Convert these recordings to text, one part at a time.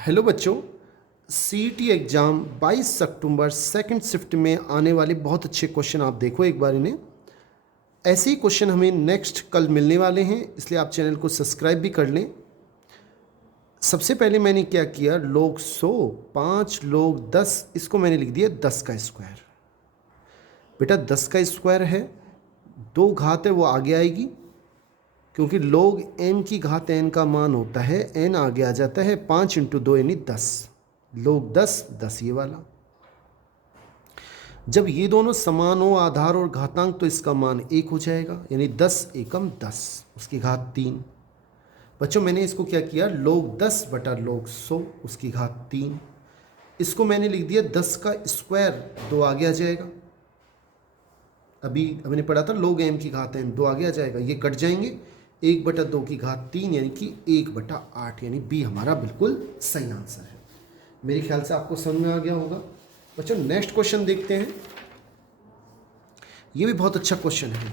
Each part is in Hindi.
हेलो बच्चों, CET exam 22 October second shift में आने वाले बहुत अच्छे क्वेश्चन आप देखो एक बार इन्हें। ऐसे ही क्वेश्चन हमें नेक्स्ट कल मिलने वाले हैं, इसलिए आप चैनल को सब्सक्राइब भी कर लें। सबसे पहले मैंने क्या किया, लोग 100, 5 लोग 10, इसको मैंने लिख दिया 10 का स्क्वायर। बेटा 10 का स्क्वायर है, 2 घात है वो आगे आएगी, क्योंकि लोग n की घात n का मान होता है, n आगे आ जाता है, 5 × 2 यानी 10, लोग 10, 10 ये वाला। जब ये दोनों समान हो आधार और घातांक तो इसका मान 1 हो जाएगा, यानी 10 एकम 10, उसकी घात 3। बच्चों मैंने इसको क्या किया, लोग 10 बटा लोग 100, उसकी घात 3। इसको मैंने लिख दिया 10 का स्क्वायर, 2 आगे आ जाएगा। अभी हमने पढ़ा था लोग m की घात n, 2 आगे आ जाएगा, ये कट जाएंगे, 1 बटा 2 की घात 3 यानी कि 1 बटा 8, यानी बी हमारा बिल्कुल सही आंसर है। मेरे ख्याल से आपको समझ में आ गया होगा। बच्चों नेक्स्ट क्वेश्चन देखते हैं, ये भी बहुत अच्छा क्वेश्चन है।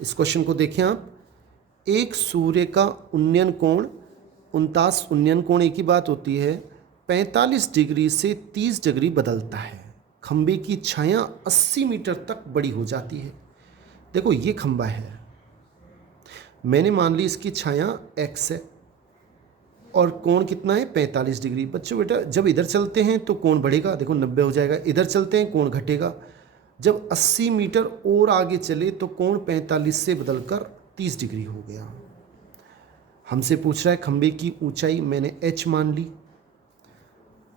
इस क्वेश्चन को देखें आप। एक सूर्य का उन्नयन कोण 49, उन्नयन कोण एक ही बात होती है, 45 डिग्री से 30 डिग्री बदलता है। खंबे की छाया 80 मीटर तक बड़ी हो जाती है। देखो ये खंबा है, मैंने मान ली इसकी छाया x है और कोण कितना है 45 डिग्री। बच्चों बेटा जब इधर चलते हैं तो कोण बढ़ेगा, देखो 90 हो जाएगा, इधर चलते हैं कोण घटेगा। जब 80 मीटर और आगे चले तो कोण 45 से बदलकर 30 डिग्री हो गया। हमसे पूछ रहा है खंबे की ऊंचाई, मैंने h मान ली।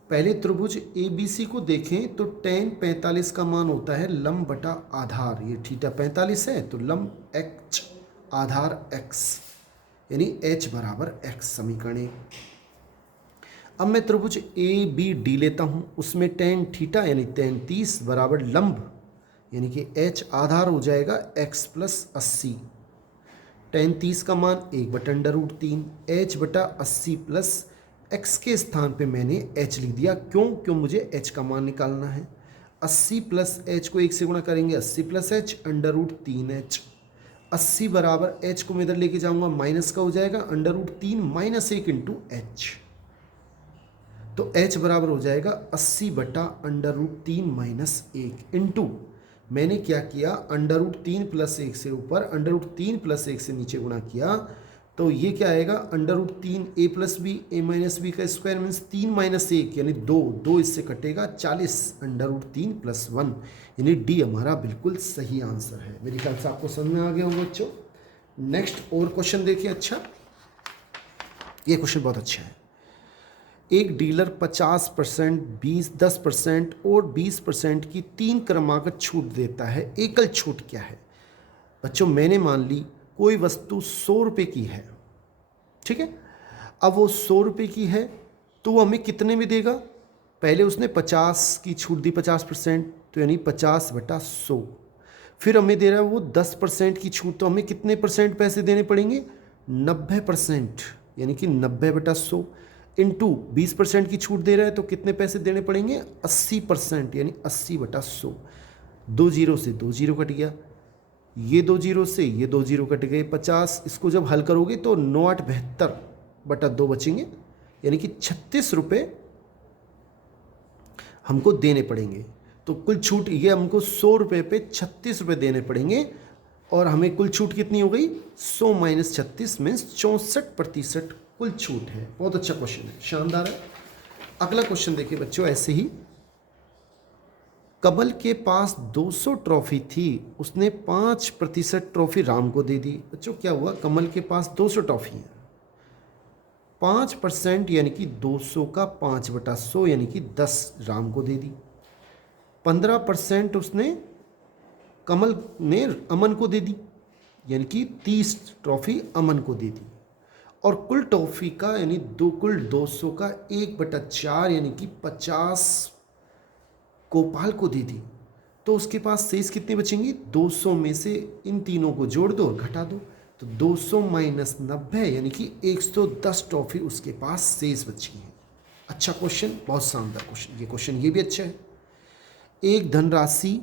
पहले त्रिभुज ABC को देखें तो tan 45 का मान होता है लंब बटा आधार, ये थीटा 45 है तो लंब h आधार x, यानी h बराबर x, समीकरण 1। अब मैं त्रिभुज ABD लेता हूँ, उसमें tan थीटा यानी tan 30 बराबर लंब यानी कि h आधार हो जाएगा x प्लस 80। tan 30 का मान 1/√3, h बटा 80 प्लस x के स्थान पे मैंने h लिख दिया। क्यों मुझे h का मान निकालना है। 80 प्लस h को 1 से गुणा करेंगे, 80 प्लस h √3h। 80 बराबर h को मैं इधर लेके जाऊंगा, माइनस का हो जाएगा √3 माइनस 1 इंटू h, तो h बराबर हो जाएगा 80 बटा √3 माइनस 1 इंटू, मैंने क्या किया √3 प्लस 1 से ऊपर √3 प्लस 1 से नीचे गुणा किया, तो ये क्या आएगा √3 a plus b a minus b का स्क्वायर मीन्स 3 माइनस 1 यानी 2 इससे कटेगा 40 √3 प्लस 1, यानी डी हमारा बिल्कुल सही आंसर है। मेरे ख्याल से आपको समझ में आ गया होगा बच्चों। नेक्स्ट और क्वेश्चन देखिए। अच्छा ये क्वेश्चन बहुत अच्छा है। एक डीलर 50%, 10% और 20% की 3 क्रमागत छूट देता है, एकल छूट क्या है। बच्चों मैंने मान ली कोई वस्तु 100 रुपये की है, ठीक है। अब वो 100 रुपये की है तो वो हमें कितने में देगा, पहले उसने 50 की छूट दी 50%, तो यानी 50 बटा 100। फिर हमें दे रहा है वो 10% की छूट, तो हमें कितने परसेंट पैसे देने पड़ेंगे 90%, यानी कि 90 बटा 100 इंटू 20% की छूट दे रहा है तो कितने पैसे देने पड़ेंगे 80%, यानी 80 बटा 100। 2 जीरो से 2 जीरो कट गया, ये 2 जीरो से ये 2 जीरो कट गए, 50, इसको जब हल करोगे तो 9×8 = 72 बचेंगे, यानी कि 36 रुपये हमको देने पड़ेंगे। तो कुल छूट ये हमको 100 रुपये पे 36 रुपये देने पड़ेंगे, और हमें कुल छूट कितनी हो गई 100 माइनस 36 मीन्स 64% कुल छूट है। बहुत अच्छा क्वेश्चन है, शानदार है। अगला क्वेश्चन देखिए बच्चों, ऐसे ही कमल के पास 200 ट्रॉफी थी, उसने 5% ट्रॉफी राम को दे दी। बच्चों क्या हुआ, कमल के पास 200 ट्रॉफी है, 5% यानी कि 200 का 5 बटा 100 यानी कि 10 राम को दे दी। 15% उसने कमल ने अमन को दे दी, यानी कि 30 ट्रॉफी अमन को दे दी। और कुल ट्रॉफी का यानी कुल 200 का 1/4 यानी कि 50 गोपाल को दे दी। तो उसके पास शेष कितने बचेंगे, 200 में से इन तीनों को जोड़ दो और घटा दो, तो 200 माइनस 90 यानी कि 110 ट्रॉफी उसके पास शेष बची है। अच्छा क्वेश्चन, बहुत शानदार क्वेश्चन, ये क्वेश्चन ये भी अच्छा है। एक धनराशि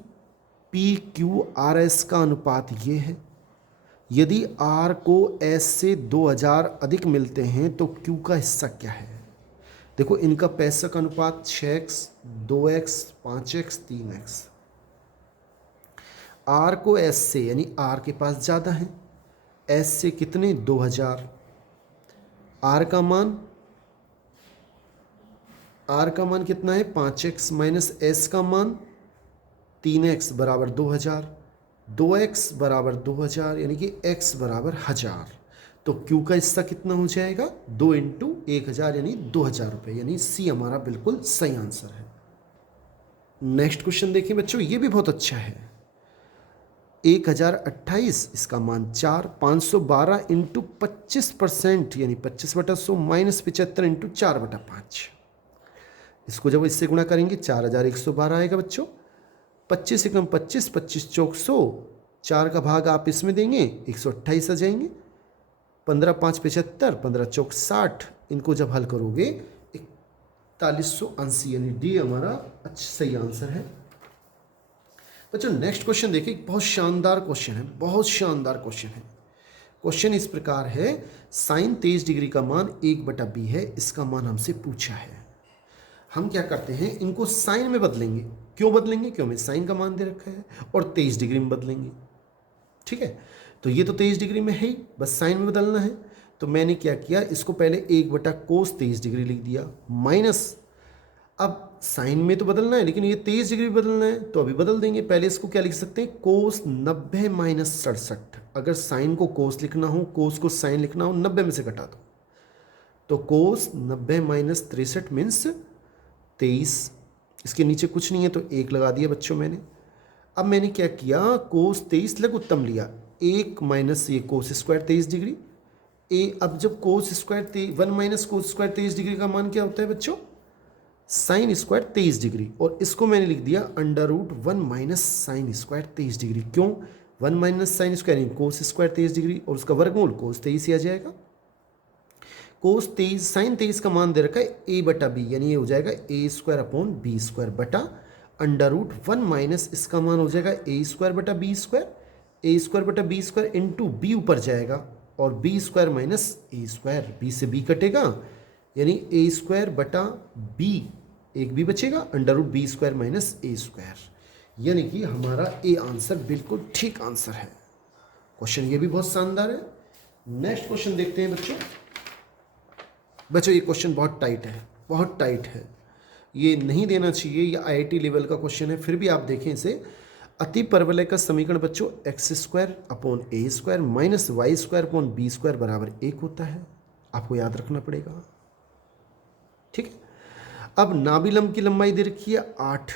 PQRS का अनुपात ये है, यदि R को S से 2000 अधिक मिलते हैं तो Q का हिस्सा क्या है। देखो इनका पैसा का अनुपात 6x, 2x, 5x, 3x। Are को एस से, यानी आर के पास ज़्यादा है, एस से कितने 2000। आर का मान कितना है 5x माइनस एस का मान 3x बराबर 2000, 2x बराबर 2000 यानी कि x बराबर 1000। तो Q का हिस्सा कितना हो जाएगा 2 इंटू 1000 यानी 2000 रुपये, यानी सी हमारा बिल्कुल सही आंसर है। नेक्स्ट क्वेश्चन देखिए बच्चों, ये भी बहुत अच्छा है। 1028 इसका मान 4, 512 इंटू 25% यानी 25/100 माइनस 75 इंटू 4/5। इसको जब इससे गुणा करेंगे 4112 आएगा बच्चों। 25 एकम 25, 25 चौक 100, 4 का भाग आप इसमें देंगे 128 आ जाएंगे। 15 5 75, 15 चौक 60, इनको जब हल करोगे 4180 यानी डी हमारा अच्छा सही आंसर है। बच्चों नेक्स्ट क्वेश्चन देखिए, बहुत शानदार क्वेश्चन है, बहुत शानदार क्वेश्चन है। क्वेश्चन इस प्रकार है, साइन 23 डिग्री का मान 1/b है, इसका मान हमसे पूछा है। हम क्या करते हैं, इनको साइन में बदलेंगे। क्यों बदलेंगे, क्यों में साइन का मान दे रखा है, और 23 डिग्री में बदलेंगे। ठीक है, तो ये तो 23 डिग्री में है ही, बस साइन में बदलना है। तो मैंने क्या किया, इसको पहले 1/cos 23 डिग्री लिख दिया, माइनस, अब साइन में तो बदलना है लेकिन ये 23 डिग्री बदलना है, तो अभी बदल देंगे। पहले इसको क्या लिख सकते हैं, कोस 90 माइनस 67। अगर साइन को कोस लिखना हो, कोस को साइन लिखना हो, 90 में से घटा दो, तो कोस 90 माइनस 63 मीन्स 23। इसके नीचे कुछ नहीं है तो 1 लगा दिया बच्चों मैंने। अब मैंने क्या किया, कोस 23 लघुत्तम लिया, 1 माइनस ये कोस स्क्वायर 23 डिग्री। अब जब cos square 1 minus cos square 23 degree का मान क्या होता है बच्चों, साइन स्क्वायर 23 डिग्री। और इसको मैंने लिख दिया √1 माइनस साइन स्क्वायर 23 डिग्री। क्यों, 1 minus sine square cos square 23 degree, और उसका वर्गमूल कोस 23 ही आ जाएगा। कोस 23 साइन 23 का मान दे रखा है a/b, यानी ये हो जाएगा a² / बटा √1 माइनस इसका मान हो जाएगा a² / b² इंटू b ऊपर जाएगा, और b² माइनस a², b से b कटेगा यानी a² / b, एक b बचेगा, √b² माइनस a², यानी कि हमारा ए आंसर बिल्कुल ठीक आंसर है। क्वेश्चन ये भी बहुत शानदार है। नेक्स्ट क्वेश्चन देखते हैं बच्चों, ये क्वेश्चन बहुत टाइट है, बहुत टाइट है, ये नहीं देना चाहिए, ये IIT लेवल का क्वेश्चन है, फिर भी आप देखें इसे। अति परवलय का समीकरण बच्चों x² / a² minus y² / b² बराबर 1 होता है, आपको याद रखना पड़ेगा। ठीक है, अब नाभिलंब की लंबाई दे रखी है 8,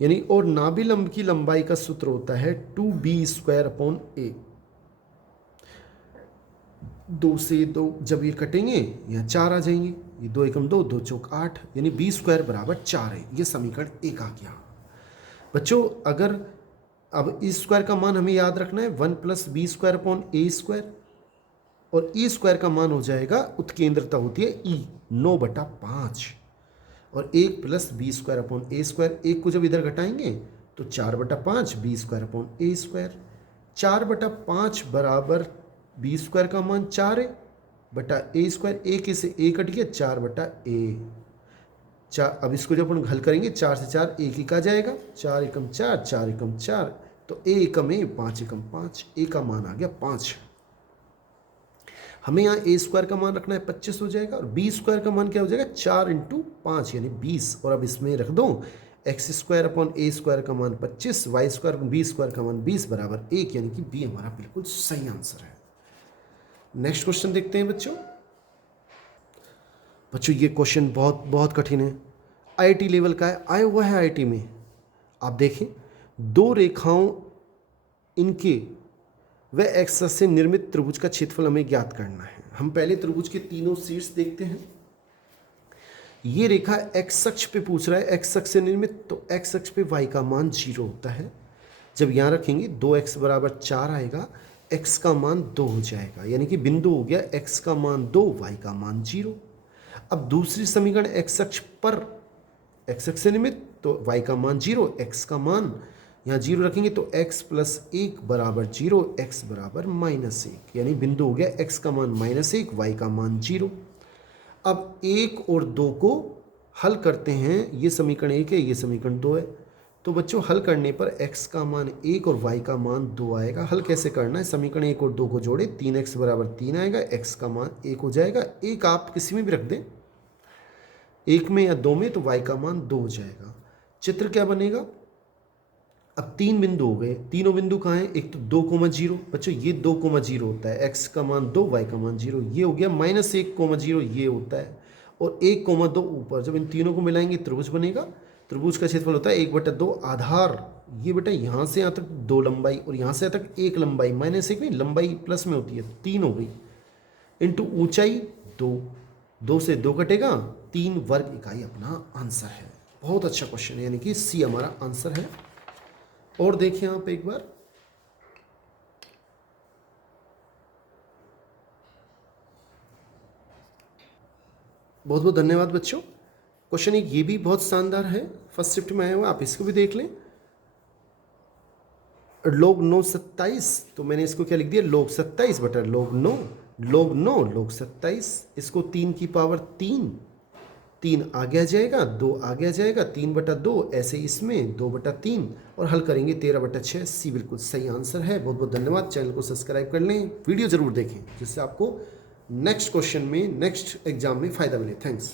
यानी, और नाभिलंब की लंबाई का सूत्र होता है 2b² / a। 2 से 2 जब ये कटेंगे यहाँ 4 आ जाएंगे, ये 2 एकम 2, 2 चौक 8, यानी b² बराबर 4 है। ये समीकरण 1 आ गया बच्चों। अगर अब e² का मान हमें याद रखना है 1 + b² / a², और e² का मान हो जाएगा, उत्केंद्रता होती है e 9/5, और 1 + b² / a², एक को जब इधर घटाएंगे तो 4/5 b² / a², 4/5 बराबर b² का मान 4 है बटा a², एक से a कट गया, 4/a। 4, अब इसको जब अपन हल करेंगे 4 से 4 1 ही का जाएगा, 4 एकम 4, 4 एकम 4, तो a Ekam a, 5 Ekam 5, a का मान आ गया 5। हमें यहाँ a² का मान रखना है 25 हो जाएगा, और b² का मान क्या हो जाएगा 4 × 5 यानी 20, और अब इसमें रख दो x² / a² का मान 25, y² b² का मान 20 बराबर 1, यानी कि b हमारा बिल्कुल सही आंसर है। नेक्स्ट क्वेश्चन देखते हैं बच्चों। ये क्वेश्चन बहुत बहुत कठिन है, IIT लेवल का है, आया हुआ है IIT में। आप देखें, 2 रेखाओं इनके व एक्स से निर्मित त्रिभुज का क्षेत्रफल हमें ज्ञात करना है। हम पहले त्रिभुज के तीनों शीर्ष देखते हैं। ये रेखा एक्स अक्ष पे पूछ रहा है, एक्स अक्ष से निर्मित, तो एक्स अक्ष पे y का मान 0 होता है। जब यहाँ रखेंगे 2x = 4 आएगा, x का मान 2 हो जाएगा, यानी कि बिंदु हो गया x का मान 2, y का मान 0। अब दूसरी समीकरण x अक्ष पर, x अक्ष से निमित्त, तो y का मान 0, x का मान यहाँ 0 रखेंगे तो x + 1 = 0, x = -1, यानी बिंदु हो गया x का मान -1, y का मान 0। अब 1 और 2 को हल करते हैं, ये समीकरण 1 है, ये समीकरण 2 है। तो बच्चों हल करने पर x का मान 1 और y का मान 2 आएगा। हल कैसे करना है, समीकरण 1 और 2 को जोड़े, 3x बराबर 3 आएगा, x का मान 1 हो जाएगा। 1 आप किसी में भी रख दें, 1 में या 2 में, तो y का मान 2 हो जाएगा। चित्र क्या बनेगा, अब 3 बिंदु हो गए, तीनों बिंदु कहाँ हैं, एक तो 2,0 बच्चों ये 2,0 होता है, x का मान 2 y का मान 0, ये हो गया। -1,0 ये होता है, और 1,2 ऊपर। जब इन तीनों को मिलाएंगे त्रिभुज बनेगा। त्रिभुज का क्षेत्रफल होता है 1/2 आधार, ये बेटा यहाँ से यहाँ तक 2 लंबाई और यहाँ से यहाँ तक 1 लंबाई, -1 नहीं, लंबाई प्लस में होती है, 3 हो गई, इंटू ऊंचाई 2, 2 से 2 कटेगा, 3 वर्ग इकाई अपना आंसर है। बहुत अच्छा क्वेश्चन है, यानी कि सी हमारा आंसर है। और देखिए आप एक बार, बहुत बहुत धन्यवाद बच्चों। क्वेश्चन एक ये भी बहुत शानदार है, फर्स्ट शिफ्ट में आया हुआ, आप इसको भी देख लें। log 9 27, तो मैंने इसको क्या लिख दिया, log 27 बटा log 9, log 9 log 27, इसको 3 की पावर 3, 3 आगे आ जाएगा, 2 आगे आ जाएगा, 3/2, ऐसे इसमें 2/3, और हल करेंगे 13/6। सी बिल्कुल सही आंसर है। बहुत बहुत धन्यवाद। चैनल को सब्सक्राइब कर लें, वीडियो जरूर देखें, जिससे आपको नेक्स्ट क्वेश्चन में, नेक्स्ट एग्जाम में फ़ायदा मिले। थैंक्स।